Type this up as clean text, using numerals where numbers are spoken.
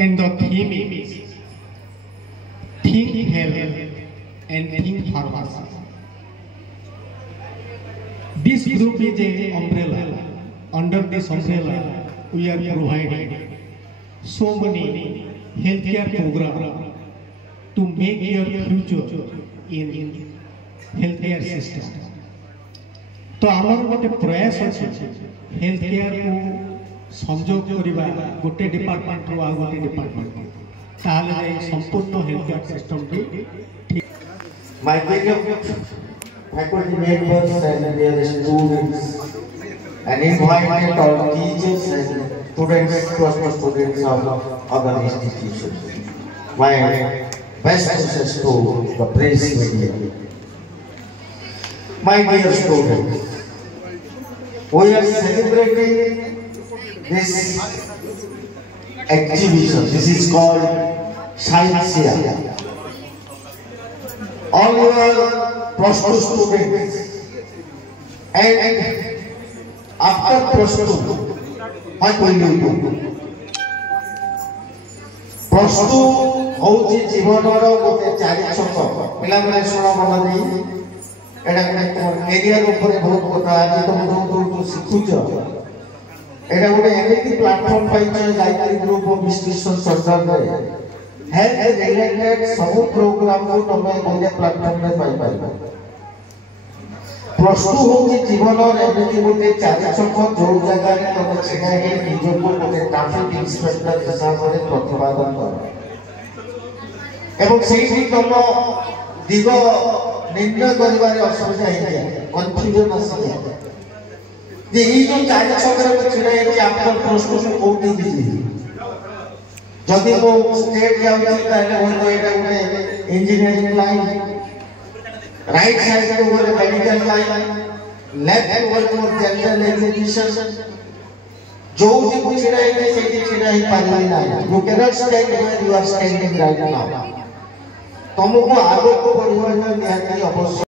and the theme is Think Health and Think Pharmacy. This group is an umbrella. Under this umbrella, we are providing so many healthcare programs to make your future in healthcare system. तो आमर गोटे प्रयास अच्छे health care को संजोग करवा गोटे department रो आ गोटे डिपार्टमेंट ताले जाई संपूर्ण हेल्थ केयर सिस्टम ठीक My dear faculty members and their students and invited all teachers and students, plus students of other institutions. My best wishes to the press media. My dear students, we are celebrating this exhibition. This is called Science Fair. All your plus two students and after plus two, what will you do? Plus two होची जीवनर गोटे चारि छक पिला माने सुना मन देई एडा एरिया ऊपर बहुत कथा आज तुम जो शिखुच एडा गोटे एमएटी प्लेटफॉर्म पाइछ गायत्री ग्रुप ऑफ इंस्टीट्यूशन सरकार रे हेल्थ रिलेटेड सब प्रोग्राम को तमे गोटे प्लेटफॉर्म रे पाई पाइबो प्लस 2 होची जीवनर एमएटी गोटे चारि छक जो जगह रे तमे छिना हे निजो को गोटे ट्रैफिक इंस्पेक्टर हिसाब रे प्रतिपादन कर एवं सेही तम दिग निर्णय करिवारे असुविधा हे कन्फ्यूजन आसी जे ई जो चारि छकरे को छिड़ा हे आपन प्रश्न से कोठी दिली जदि को स्टेट जाउची ताले होतो एटा गोटे इंजीनियरिंग लाइन राइट साइड को गोटे मेडिकल लाइन लेफ्ट को जनरल एजुकेशन जो जे को छिड़ा हे सेठी छिड़ा हे पारली ना you cannot stand where you are standing right now तुमको आगे को बढ़िया निहाती अवश्य।